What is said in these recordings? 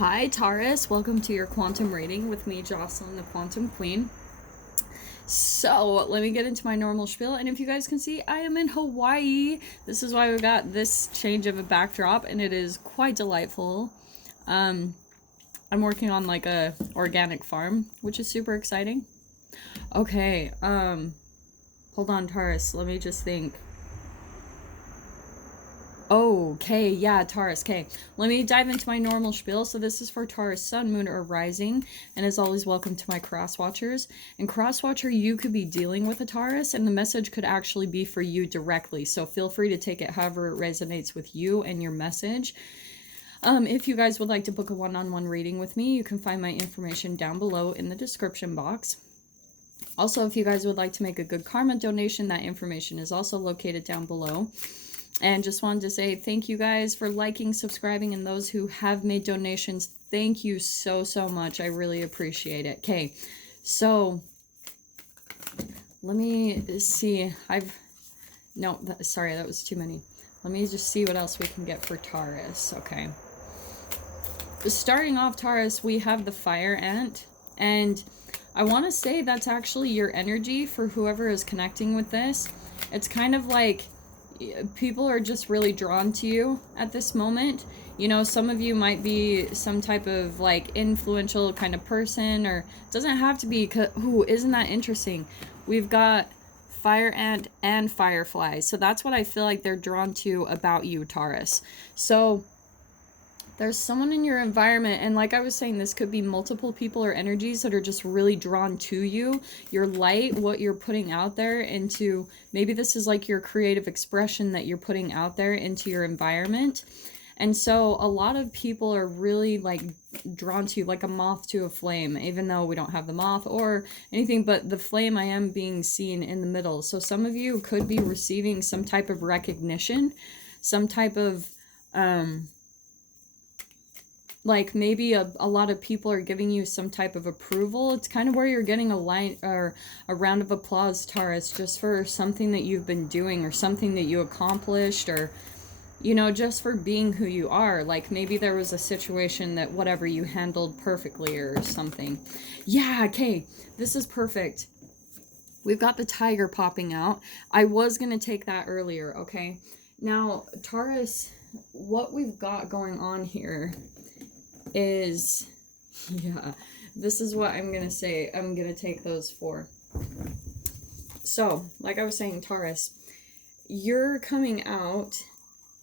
Hi Taurus, welcome to your quantum reading with me, Jocelyn, the Quantum Queen. So let me get into my normal spiel, and if you guys can see, I am in Hawaii. This is why we got this change of a backdrop, and it is quite delightful. I'm working on like a organic farm, which is super exciting. Okay, hold on, Taurus, let me just think. Okay, yeah, Taurus. Okay, let me dive into my normal spiel. So this is for Taurus Sun, Moon, or Rising, and as always, welcome to my Cross Watchers. And Cross Watcher, you could be dealing with a Taurus, and the message could actually be for you directly. So feel free to take it however it resonates with you and your message. If you guys would like to book a one-on-one reading with me, you can find my information down below in the description box. Also, if you guys would like to make a good karma donation, that information is also located down below. And just wanted to say thank you guys for liking, subscribing, and those who have made donations. Thank you so much. I really appreciate it. Okay, so let me see. Sorry, that was too many. Let me just see what else we can get for Taurus. Okay. Starting off, Taurus, we have the fire ant. And I want to say that's actually your energy for whoever is connecting with this. It's kind of like people are just really drawn to you at this moment. You know, some of you might be some type of like influential kind of person, or it doesn't have to be. Ooh, isn't that interesting? We've got fire ant and firefly. So that's what I feel like they're drawn to about you, Taurus. So there's someone in your environment, and like I was saying, this could be multiple people or energies that are just really drawn to you, your light, what you're putting out there into, maybe this is like your creative expression that you're putting out there into your environment. And so a lot of people are really like drawn to you, like a moth to a flame, even though we don't have the moth or anything, but the flame I am being seen in the middle. So some of you could be receiving some type of recognition, some type of, like maybe a lot of people are giving you some type of approval. It's kind of where you're getting a line or a round of applause, Taurus, just for something that you've been doing or something that you accomplished, or, you know, just for being who you are. Like maybe there was a situation that whatever you handled perfectly or something. Yeah, okay, this is perfect. We've got the tiger popping out. I was going to take that earlier, okay? Now, Taurus, what we've got going on here is, yeah, this is what I'm gonna say. I'm gonna take those four. So, like I was saying, Taurus, you're coming out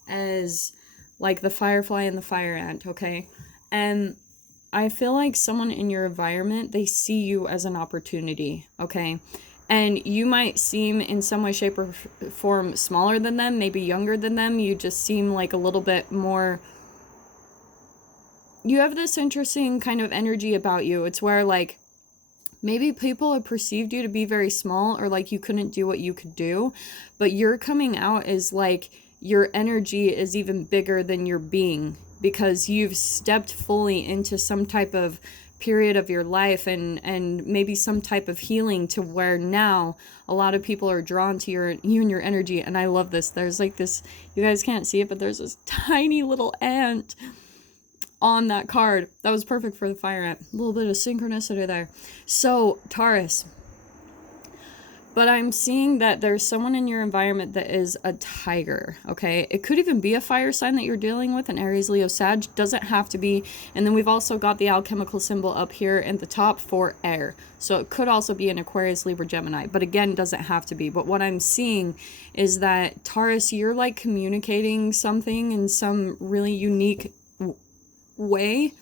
as like the firefly and the fire ant, okay? And I feel like someone in your environment, they see you as an opportunity, okay? And you might seem in some way, shape, or form smaller than them, maybe younger than them. You just seem like a little bit more, you have this interesting kind of energy about you. It's where like maybe people have perceived you to be very small, or like you couldn't do what you could do, but you're coming out as like your energy is even bigger than your being, because you've stepped fully into some type of period of your life and maybe some type of healing, to where now a lot of people are drawn to you and your energy. And I love this. There's like this, you guys can't see it, but there's this tiny little ant on that card. That was perfect for the fire ant. A little bit of synchronicity there. So, Taurus. But I'm seeing that there's someone in your environment that is a tiger, okay? It could even be a fire sign that you're dealing with, an Aries, Leo, Sag. Doesn't have to be. And then we've also got the alchemical symbol up here at the top for air. So it could also be an Aquarius, Libra, Gemini. But again, doesn't have to be. But what I'm seeing is that, Taurus, you're like communicating something in some really unique way,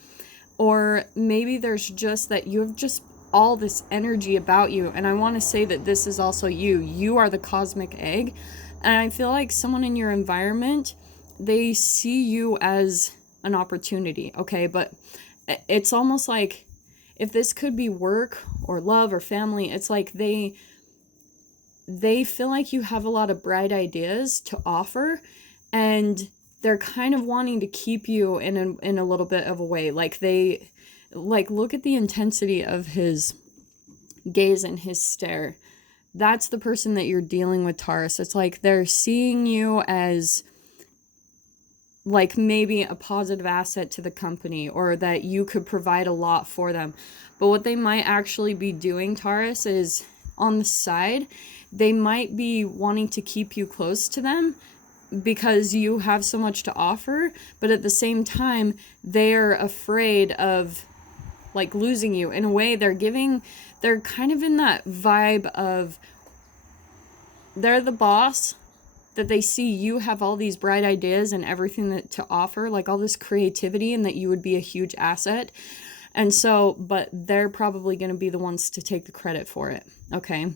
or maybe there's just that you have just all this energy about you. And I want to say that this is also you are the cosmic egg, and I feel like someone in your environment, they see you as an opportunity, okay? But it's almost like, if this could be work or love or family, it's like they feel like you have a lot of bright ideas to offer, and they're kind of wanting to keep you in a little bit of a way. Like they, like, look at the intensity of his gaze and his stare. That's the person that you're dealing with, Taurus. It's like they're seeing you as like maybe a positive asset to the company, or that you could provide a lot for them. But what they might actually be doing, Taurus, is on the side, they might be wanting to keep you close to them because you have so much to offer, but at the same time, they're afraid of like losing you. In a way, they're kind of in that vibe of they're the boss, that they see you have all these bright ideas and everything that to offer, like all this creativity, and that you would be a huge asset. And so, but they're probably going to be the ones to take the credit for it. Okay.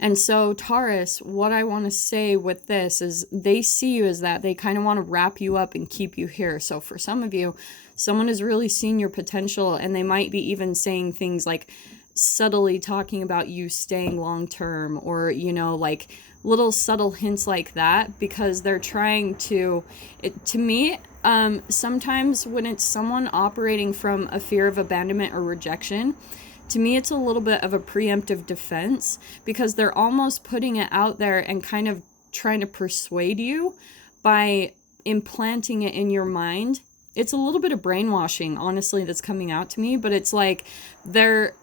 And so, Taurus, what I want to say with this is they see you as that. They kind of want to wrap you up and keep you here. So for some of you, someone has really seen your potential, and they might be even saying things like subtly talking about you staying long term, or, you know, like little subtle hints like that, because they're trying to, to me, sometimes when it's someone operating from a fear of abandonment or rejection, to me, it's a little bit of a preemptive defense, because they're almost putting it out there and kind of trying to persuade you by implanting it in your mind. It's a little bit of brainwashing, honestly, that's coming out to me, but it's like they're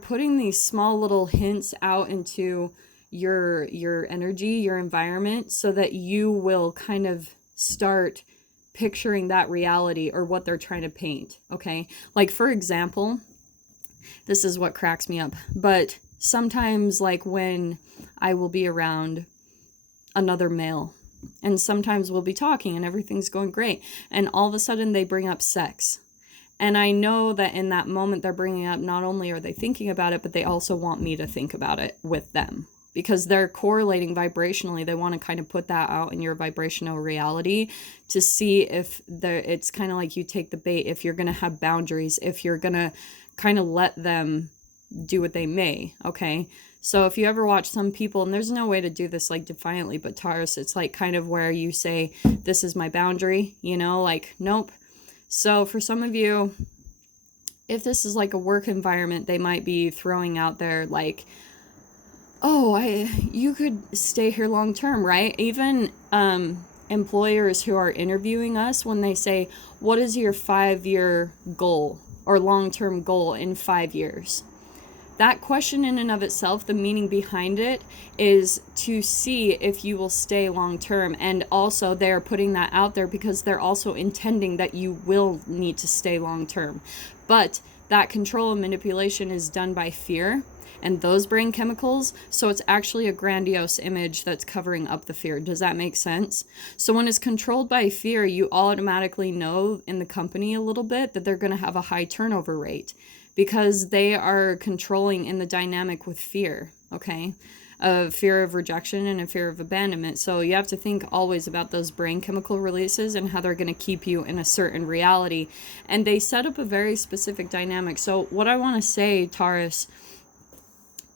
putting these small little hints out into your energy, your environment, so that you will kind of start picturing that reality or what they're trying to paint. Okay, like for example, this is what cracks me up, but sometimes, like when I will be around another male, and sometimes we'll be talking and everything's going great, and all of a sudden they bring up sex. And I know that in that moment they're bringing up, not only are they thinking about it, but they also want me to think about it with them, because they're correlating vibrationally. They want to kind of put that out in your vibrational reality to see if it's kind of like you take the bait, if you're going to have boundaries, if you're going to kind of let them do what they may. Okay. So if you ever watch some people, and there's no way to do this like defiantly, but Taurus, it's like kind of where you say, this is my boundary, you know, like, nope. So for some of you, if this is like a work environment, they might be throwing out there like, oh, you could stay here long term, right? Even employers who are interviewing us, when they say, what is your 5-year goal or long-term goal in 5 years? That question in and of itself, the meaning behind it is to see if you will stay long term. And also they're putting that out there because they're also intending that you will need to stay long term. But that control and manipulation is done by fear and those brain chemicals. So it's actually a grandiose image that's covering up the fear. Does that make sense? So when it's controlled by fear, you automatically know in the company a little bit that they're going to have a high turnover rate, because they are controlling in the dynamic with fear, okay? A fear of rejection and a fear of abandonment. So you have to think always about those brain chemical releases and how they're going to keep you in a certain reality. And they set up a very specific dynamic. So what I want to say, Taurus,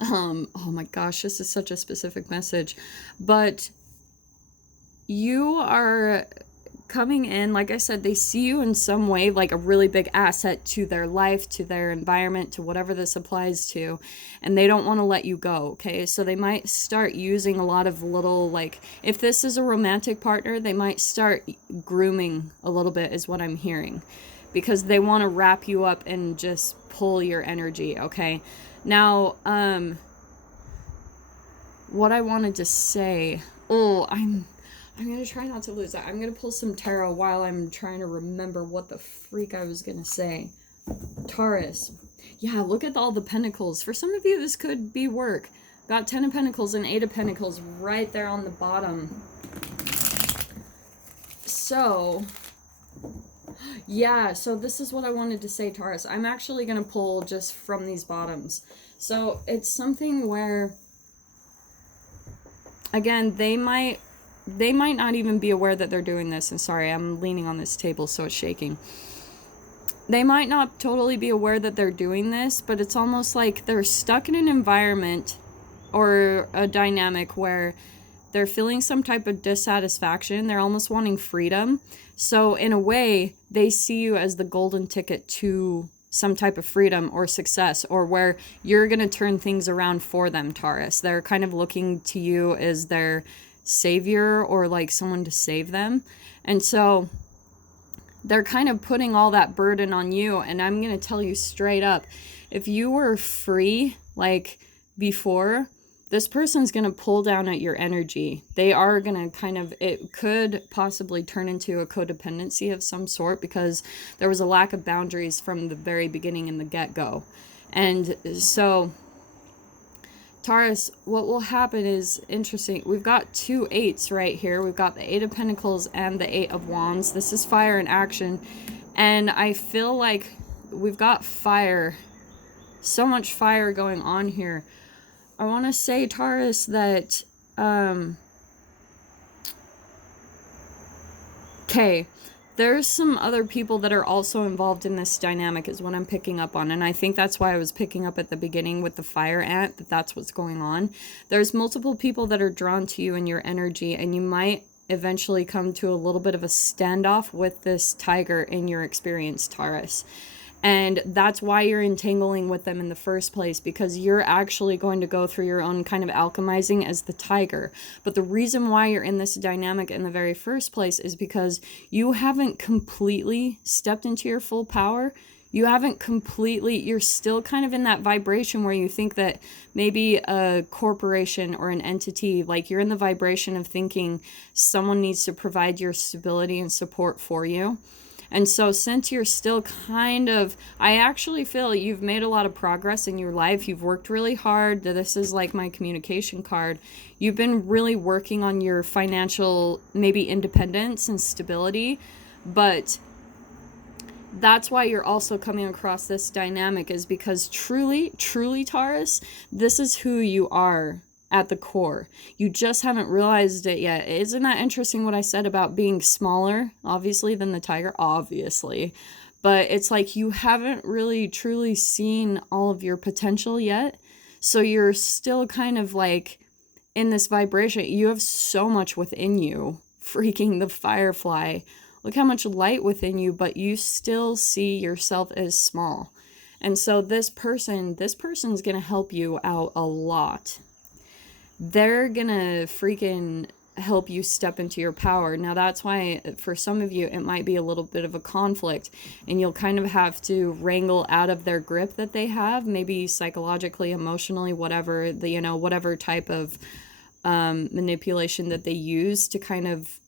oh my gosh, this is such a specific message, but you are coming in, like I said, they see you in some way like a really big asset to their life, to their environment, to whatever this applies to, and they don't want to let you go. Okay, so they might start using a lot of little, like, if this is a romantic partner, they might start grooming a little bit, is what I'm hearing, because they want to wrap you up and just pull your energy. Okay, now what I wanted to say, I'm going to try not to lose that. I'm going to pull some tarot while I'm trying to remember what the freak I was going to say. Taurus. Yeah, look at all the pentacles. For some of you, this could be work. Got 10 of Pentacles and 8 of Pentacles right there on the bottom. So, yeah, so this is what I wanted to say, Taurus. I'm actually going to pull just from these bottoms. So it's something where, again, they might not even be aware that they're doing this. And sorry, I'm leaning on this table, so it's shaking. They might not totally be aware that they're doing this, but it's almost like they're stuck in an environment or a dynamic where they're feeling some type of dissatisfaction. They're almost wanting freedom. So in a way, they see you as the golden ticket to some type of freedom or success, or where you're going to turn things around for them, Taurus. They're kind of looking to you as their savior, or like someone to save them. And so they're kind of putting all that burden on you. And I'm going to tell you straight up, if you were free like before, this person's going to pull down at your energy. They are going to kind of, it could possibly turn into a codependency of some sort, because there was a lack of boundaries from the very beginning in the get-go. And so Taurus, what will happen is interesting. We've got 2 8s right here. We've got the 8 of Pentacles and the 8 of Wands. This is fire in action. And I feel like we've got fire, so much fire going on here. I want to say, Taurus, that, okay, there's some other people that are also involved in this dynamic is what I'm picking up on. And I think that's why I was picking up at the beginning with the fire ant, that that's what's going on. There's multiple people that are drawn to you and your energy, and you might eventually come to a little bit of a standoff with this tiger in your experience, Taurus. And that's why you're entangling with them in the first place, because you're actually going to go through your own kind of alchemizing as the tiger. But the reason why you're in this dynamic in the very first place is because you haven't completely stepped into your full power. You haven't completely, you're still kind of in that vibration where you think that maybe a corporation or an entity, like you're in the vibration of thinking someone needs to provide your stability and support for you. And so since you're still kind of, I actually feel you've made a lot of progress in your life. You've worked really hard. This is like my communication card. You've been really working on your financial, maybe independence and stability. But that's why you're also coming across this dynamic, is because truly, truly, Taurus, this is who you are at the core. You just haven't realized it yet. Isn't that interesting what I said about being smaller, obviously, than the tiger? Obviously. But it's like you haven't really truly seen all of your potential yet. So you're still kind of like in this vibration. You have so much within you. Freaking the firefly. Look how much light within you, but you still see yourself as small. And so this person's going to help you out a lot. They're gonna freaking help you step into your power. Now that's why for some of you it might be a little bit of a conflict, and you'll kind of have to wrangle out of their grip that they have, maybe psychologically, emotionally, whatever, whatever type of manipulation that they use to kind of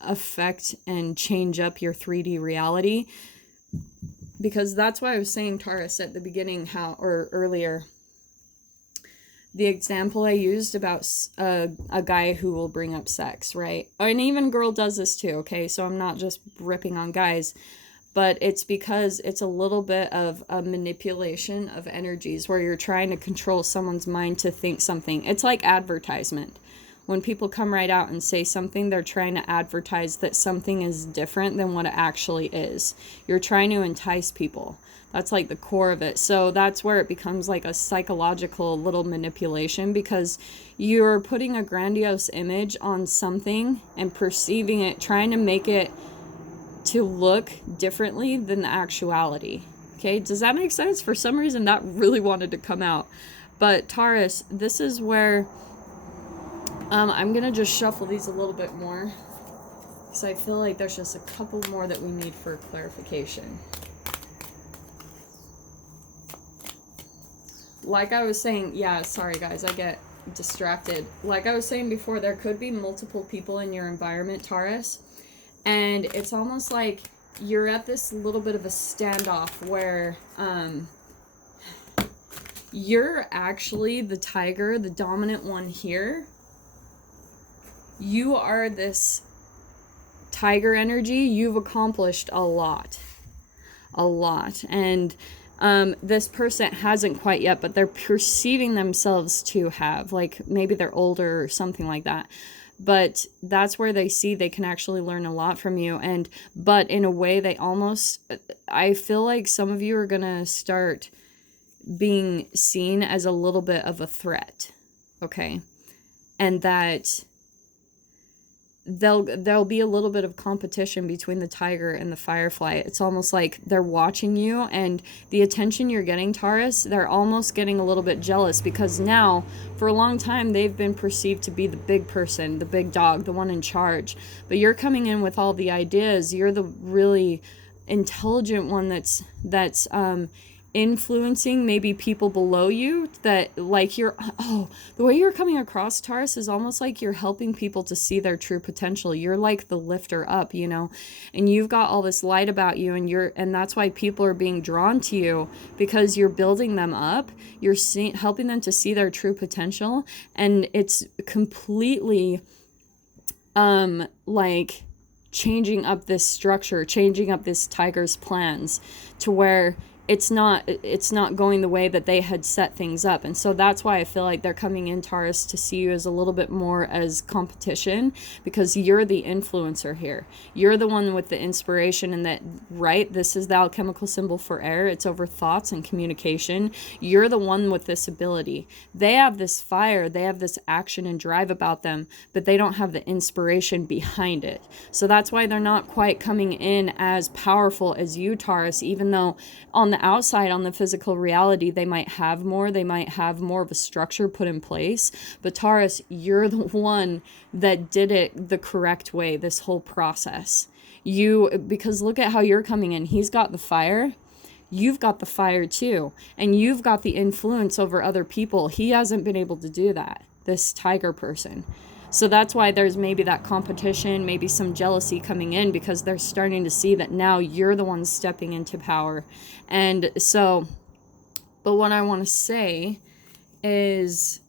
affect and change up your 3D reality. Because that's why I was saying, Taurus, at the beginning, earlier, the example I used about a guy who will bring up sex, right? And even a girl does this too, okay? So I'm not just ripping on guys, but it's because it's a little bit of a manipulation of energies where you're trying to control someone's mind to think something. It's like advertisement. When people come right out and say something, they're trying to advertise that something is different than what it actually is. You're trying to entice people. That's like the core of it. So that's where it becomes like a psychological little manipulation, because you're putting a grandiose image on something and perceiving it, trying to make it to look differently than the actuality. Okay, does that make sense? For some reason that really wanted to come out. But Taurus, this is where I'm going to just shuffle these a little bit more, because I feel like there's just a couple more that we need for clarification. Like I was saying, yeah, sorry guys, I get distracted. Like I was saying before, there could be multiple people in your environment, Taurus. And it's almost like you're at this little bit of a standoff where you're actually the tiger, the dominant one here. You are this tiger energy. You've accomplished a lot. And this person hasn't quite yet, but they're perceiving themselves to have, like maybe they're older or something like that. But that's where they see they can actually learn a lot from you. But in a way, I feel like some of you are going to start being seen as a little bit of a threat. Okay. And that there'll be a little bit of competition between the tiger and the firefly. It's almost like they're watching you, and the attention you're getting, Taurus, they're almost getting a little bit jealous, because now for a long time they've been perceived to be the big person, the big dog, the one in charge. But you're coming in with all the ideas. You're the really intelligent one that's influencing maybe people below you, that like you're, the way you're coming across, Taurus, is almost like you're helping people to see their true potential. You're like the lifter up, you know, and you've got all this light about you, and that's why people are being drawn to you, because you're building them up. You're helping them to see their true potential, and it's completely like changing up this structure, changing up this tiger's plans to where it's not going the way that they had set things up. And so that's why I feel like they're coming in, Taurus, to see you as a little bit more as competition, because you're the influencer here. You're the one with the inspiration, and that, right, this is the alchemical symbol for air. It's over thoughts and communication. You're the one with this ability. They have this fire, they have this action and drive about them, but they don't have the inspiration behind it. So that's why they're not quite coming in as powerful as you, Taurus, even though on the outside, on the physical reality, they might have more of a structure put in place. But Taurus, you're the one that did it the correct way, this whole process. Because look at how you're coming in. He's got the fire. You've got the fire too. And you've got the influence over other people. He hasn't been able to do that, this tiger person. So that's why there's maybe that competition, maybe some jealousy coming in, because they're starting to see that now you're the one stepping into power. And so, but what I want to say is,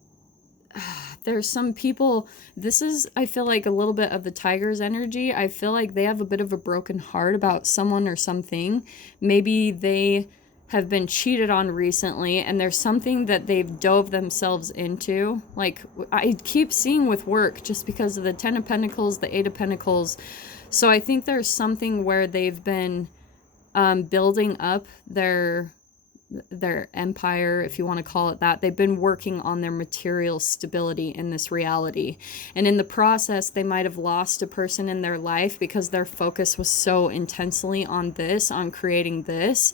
there's some people, this is, I feel like, a little bit of the tiger's energy. I feel like they have a bit of a broken heart about someone or something. Maybe they have been cheated on recently, and there's something that they've dove themselves into. Like I keep seeing with work, just because of the 10 of Pentacles, the 8 of Pentacles. So I think there's something where they've been building up their empire, if you want to call it that. They've been working on their material stability in this reality, and in the process they might have lost a person in their life because their focus was so intensely on creating this,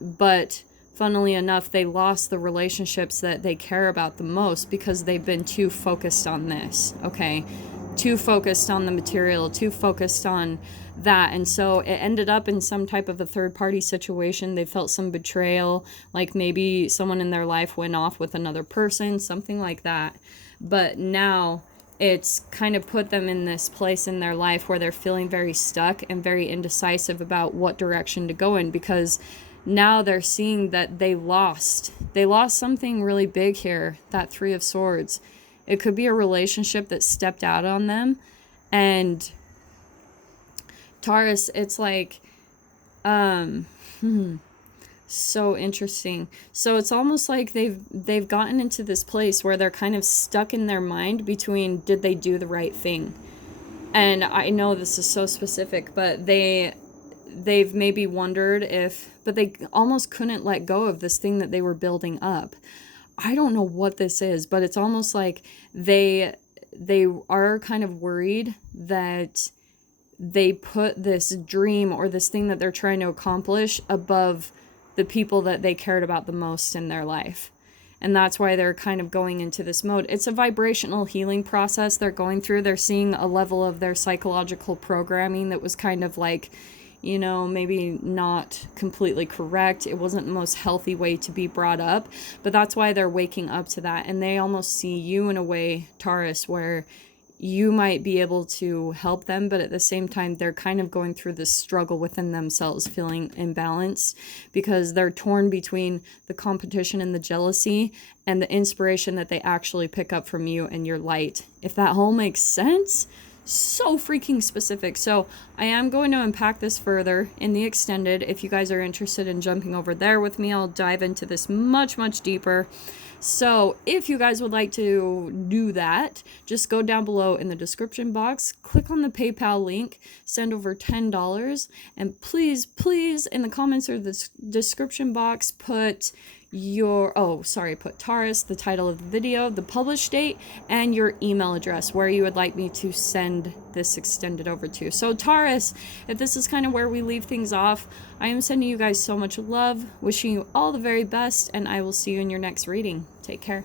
but funnily enough, they lost the relationships that they care about the most because they've been too focused on this, okay? Too focused on the material, too focused on that. And so it ended up in some type of a third-party situation. They felt some betrayal, like maybe someone in their life went off with another person, something like that. But now it's kind of put them in this place in their life where they're feeling very stuck and very indecisive about what direction to go in, because now they're seeing that they lost something really big here, that 3 of Swords. It could be a relationship that stepped out on them. And Taurus, it's like, so interesting. So it's almost like they've gotten into this place where they're kind of stuck in their mind between, did they do the right thing? And I know this is so specific, but they've maybe wondered but they almost couldn't let go of this thing that they were building up. I don't know what this is, but it's almost like they are kind of worried that they put this dream or this thing that they're trying to accomplish above the people that they cared about the most in their life. And that's why they're kind of going into this mode. It's a vibrational healing process they're going through. They're seeing a level of their psychological programming that was kind of like, you know, maybe not completely correct. It wasn't the most healthy way to be brought up, but that's why they're waking up to that. And they almost see you in a way, Taurus, where you might be able to help them, but at the same time, they're kind of going through this struggle within themselves, feeling imbalanced, because they're torn between the competition and the jealousy and the inspiration that they actually pick up from you and your light. If that whole makes sense. So freaking specific. So I am going to unpack this further in the extended. If you guys are interested in jumping over there with me, I'll dive into this much deeper. So if you guys would like to do that, just go down below in the description box, click on the PayPal link, send over $10, and please in the comments or the description box put put Taurus, the title of the video, the publish date, and your email address where you would like me to send this extended over to. So Taurus, if this is kind of where we leave things off, I am sending you guys so much love, wishing you all the very best, and I will see you in your next reading. Take care.